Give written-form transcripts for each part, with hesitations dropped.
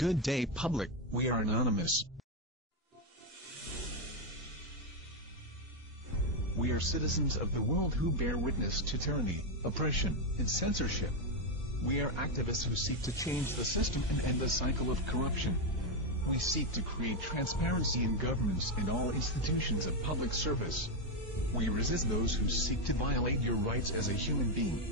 Good day, public. We are anonymous. We are citizens of the world who bear witness to tyranny, oppression, and censorship. We are activists who seek to change the system and end the cycle of corruption. We seek to create transparency in governments and all institutions of public service. We resist those who seek to violate your rights as a human being.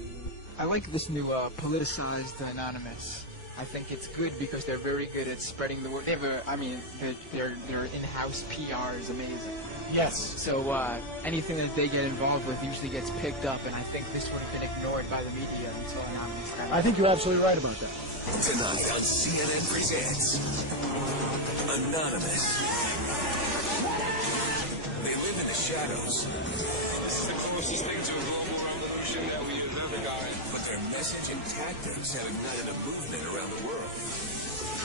I like this new politicized Anonymous. I think it's good because they're very good at spreading the word. They have their in-house PR is amazing. Yes. So anything that they get involved with usually gets picked up, and I think this would have been ignored by the media until Anonymous got I think you're absolutely right about that. Tonight on CNN Presents Anonymous. They live in the shadows. This is the closest thing to a global revolution that we have ever gotten. But their message and tactics have ignited a movement around the world.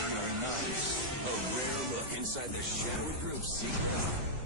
Anonymous, a rare look inside the shadowy group's secret life.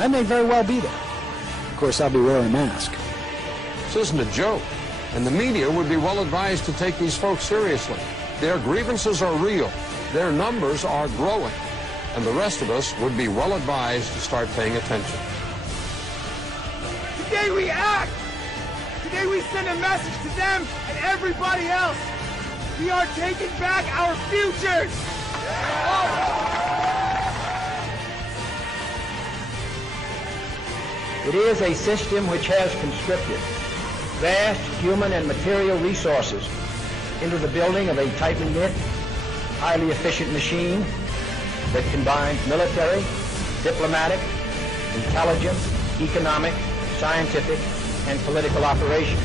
I may very well be there. Of course, I'll be wearing a mask. This isn't a joke, and the media would be well advised to take these folks seriously. Their grievances are real, their numbers are growing, and the rest of us would be well advised to start paying attention. Today we act! Today we send a message to them and everybody else! We are taking back our futures! It is a system which has conscripted vast human and material resources into the building of a tightly knit, highly efficient machine that combines military, diplomatic, intelligence, economic, scientific, and political operations.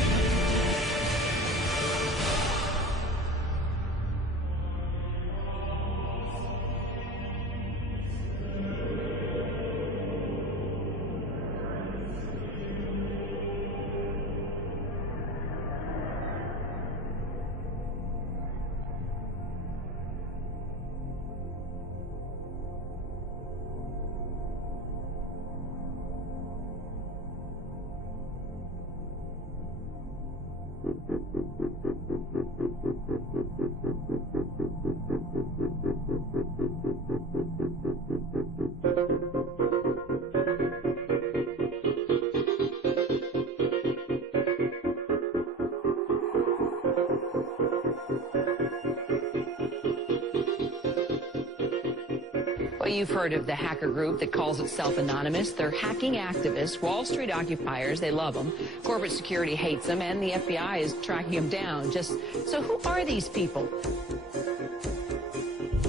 Well, you've heard of the hacker group that calls itself Anonymous. They're hacking activists, Wall Street occupiers. They love them. Corporate security hates them, and the FBI is tracking them down. So who are these people?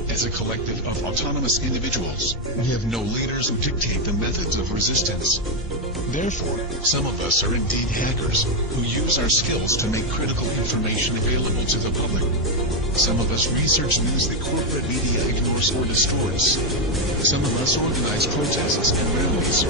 As a collective of autonomous individuals, we have no leaders who dictate the methods of resistance. Therefore, some of us are indeed hackers, who use our skills to make critical information available to the public. Some of us research news that corporate media ignores or destroys. Some of us organize protests and rallies.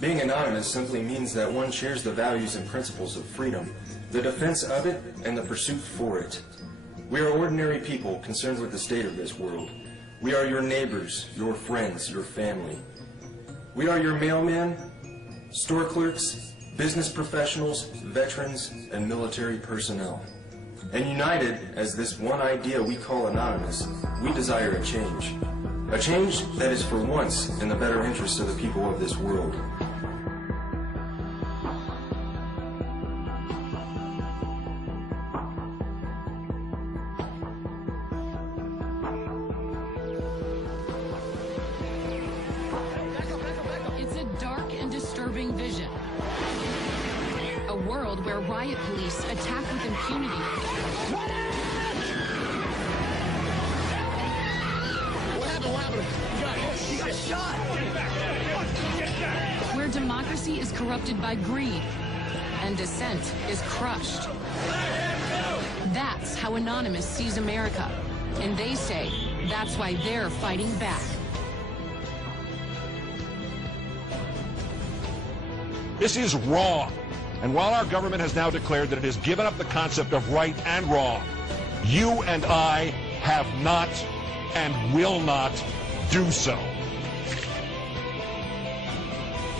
Being anonymous simply means that one shares the values and principles of freedom, the defense of it, and the pursuit for it. We are ordinary people concerned with the state of this world. We are your neighbors, your friends, your family. We are your mailmen, store clerks, business professionals, veterans, and military personnel. And united as this one idea we call Anonymous, we desire a change. A change that is for once in the better interest of the people of this world. It's a dark and disturbing vision. A world where riot police attack with impunity. Where democracy is corrupted by greed and dissent is crushed. That's how Anonymous sees America. And they say that's why they're fighting back. This is wrong. And while our government has now declared that it has given up the concept of right and wrong, you and I have not and will not do so.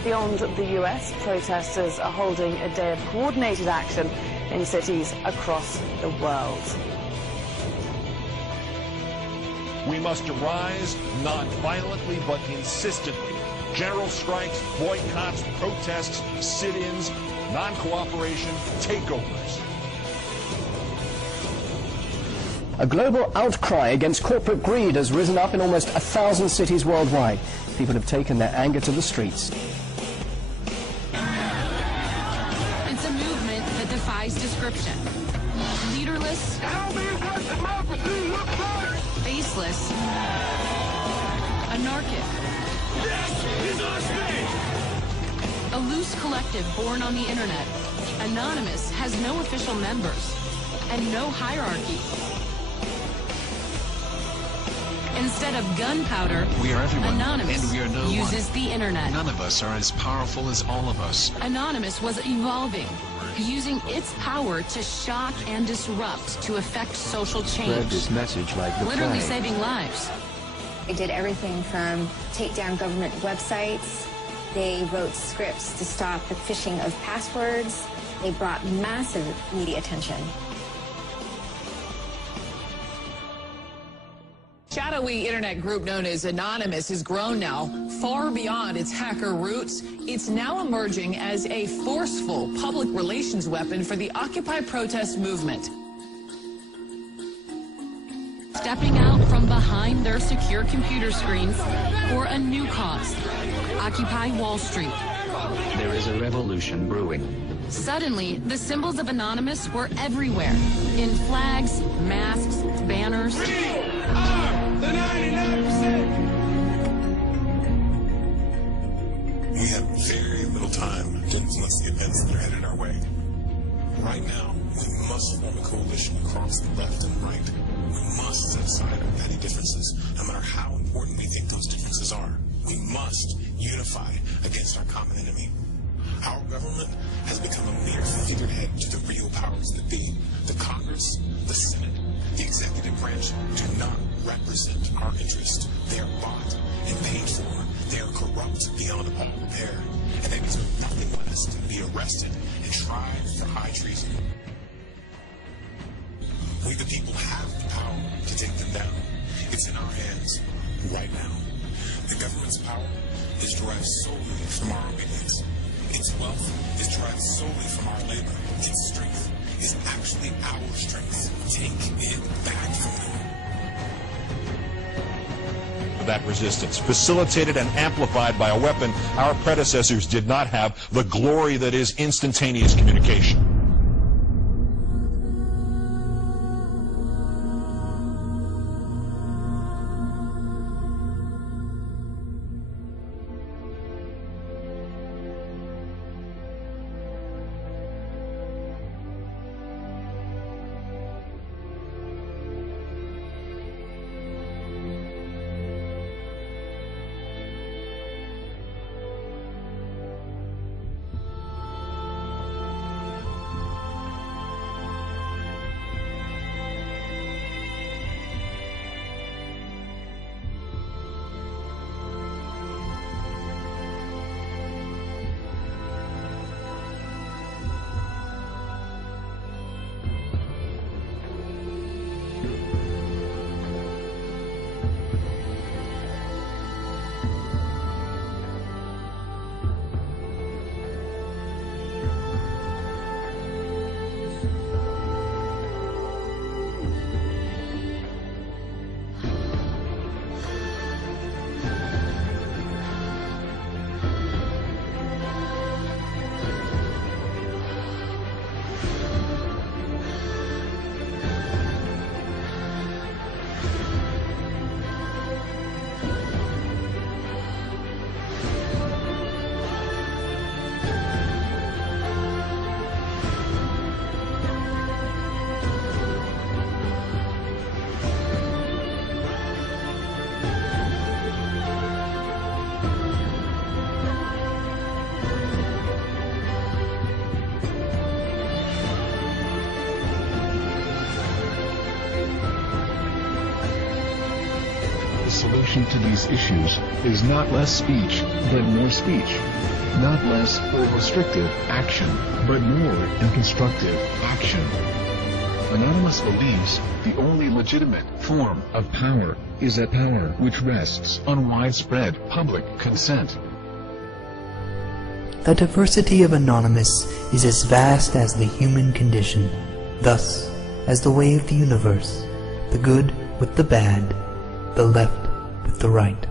Beyond the US, protesters are holding a day of coordinated action in cities across the world. We must arise not violently but insistently. General strikes, boycotts, protests, sit-ins, non-cooperation, takeovers. A global outcry against corporate greed has risen up in almost 1,000 cities worldwide. People have taken their anger to the streets. It's a movement that defies description. Leaderless, faceless, anarchic. A loose collective born on the internet. Anonymous has no official members and no hierarchy. Instead of gunpowder, We are everyone, Anonymous and we are no uses one. the internet. None of us are as powerful as all of us. Anonymous was evolving, using its power to shock and disrupt to affect social Spread change. this message like the Literally plague. saving lives. They did everything from take down government websites. They wrote scripts to stop the phishing of passwords. They brought massive media attention. Shadowy internet group known as Anonymous has grown now far beyond its hacker roots. It's now emerging as a forceful public relations weapon for the Occupy protest movement. Stepping out from behind their secure computer screens for a new cause. Occupy Wall Street. There is a revolution brewing. Suddenly, the symbols of Anonymous were everywhere. In flags, masks, banners. The 99%! We have very little time to influence the events that are headed our way. Right now, we must form a coalition across the left and right. We must set aside our petty differences, no matter how important we think those differences are. We must unify against our common enemy. Our government has become a mere figurehead to the real powers that be. The Congress, the Senate, the executive branch do not represent our interest. They are bought and paid for. They are corrupt beyond all repair. And they deserve nothing less than to be arrested and tried for high treason. We the people have the power to take them down. It's in our hands right now. The government's power is derived solely from our obedience. Its wealth is derived solely from our labor. Its strength is actually our strength. Take it back from them. That resistance, facilitated and amplified by a weapon our predecessors did not have, the glory that is instantaneous communication. solution to these issues is not less speech, but more speech. Not less or restrictive action, but more and constructive action. Anonymous believes the only legitimate form of power is a power which rests on widespread public consent. The diversity of Anonymous is as vast as the human condition, thus, as the way of the universe, the good with the bad, the left with the right.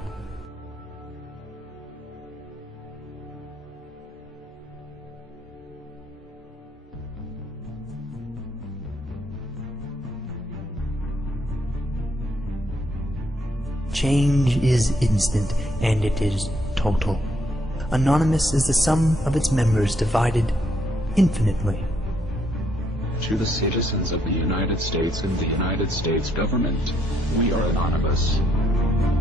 Change is instant, and it is total. Anonymous is the sum of its members divided infinitely. To the citizens of the United States and the United States government, we are anonymous.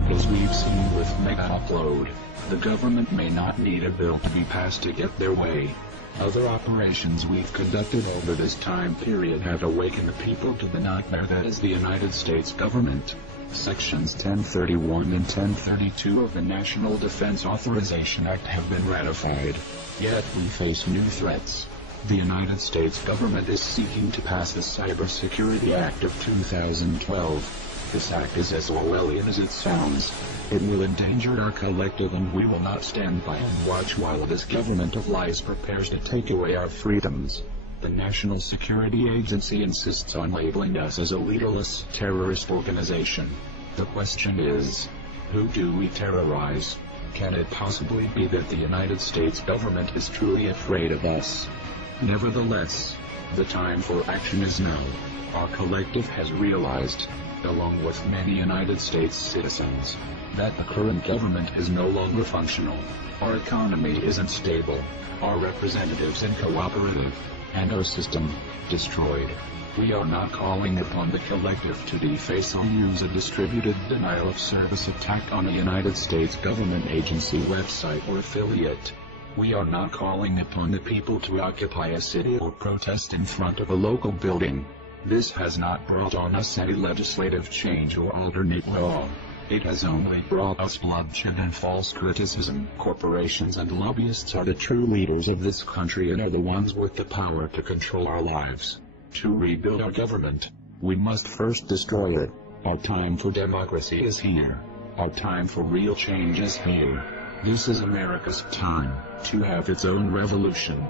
As we've seen with Mega Upload, the government may not need a bill to be passed to get their way. Other operations we've conducted over this time period have awakened the people to the nightmare that is the United States government. Sections 1031 and 1032 of the National Defense Authorization Act have been ratified. Yet we face new threats. The United States government is seeking to pass the Cybersecurity Act of 2012. This act is as Orwellian as it sounds. It will endanger our collective, and we will not stand by and watch while this government of lies prepares to take away our freedoms. The National Security Agency insists on labeling us as a leaderless terrorist organization. The question is, who do we terrorize? Can it possibly be that the United States government is truly afraid of us? Nevertheless, the time for action is now. Our collective has realized, along with many United States citizens, that the current government is no longer functional. Our economy isn't stable, our representatives uncooperative, and our system destroyed. We are not calling upon the collective to deface or use a distributed denial of service attack on a United States government agency, website, or affiliate. We are not calling upon the people to occupy a city or protest in front of a local building. This has not brought on us any legislative change or alternate law. It has only brought us bloodshed and false criticism. Corporations and lobbyists are the true leaders of this country and are the ones with the power to control our lives. To rebuild our government, we must first destroy it. Our time for democracy is here. Our time for real change is here. This is America's time to have its own revolution.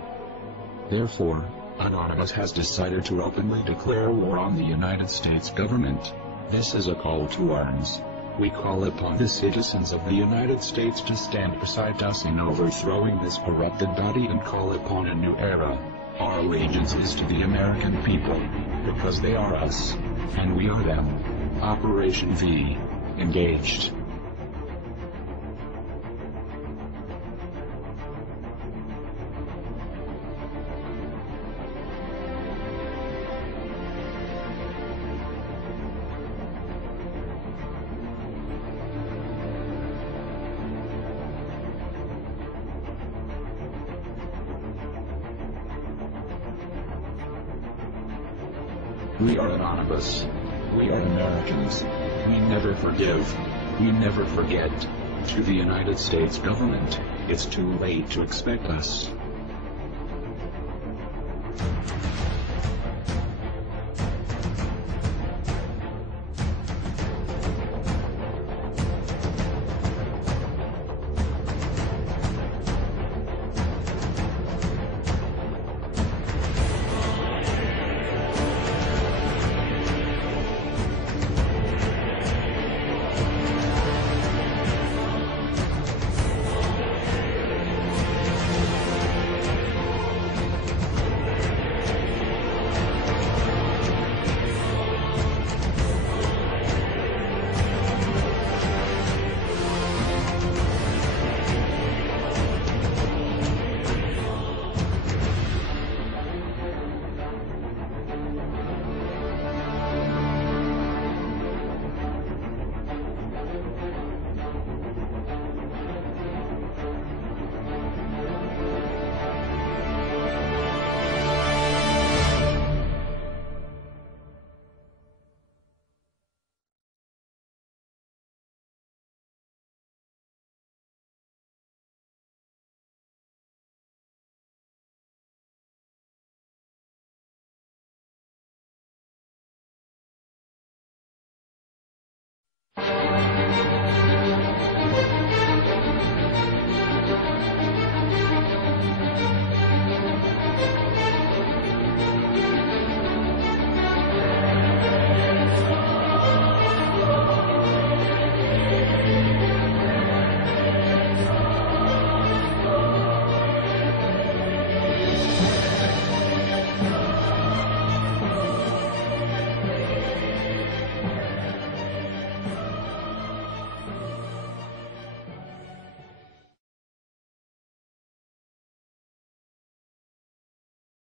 Therefore, Anonymous has decided to openly declare war on the United States government. This is a call to arms. We call upon the citizens of the United States to stand beside us in overthrowing this corrupted body and call upon a new era. Our allegiance is to the American people, because they are us, and we are them. Operation V. Engaged. We are anonymous. We are Americans. We never forgive. We never forget. To the United States government, it's too late to expect us.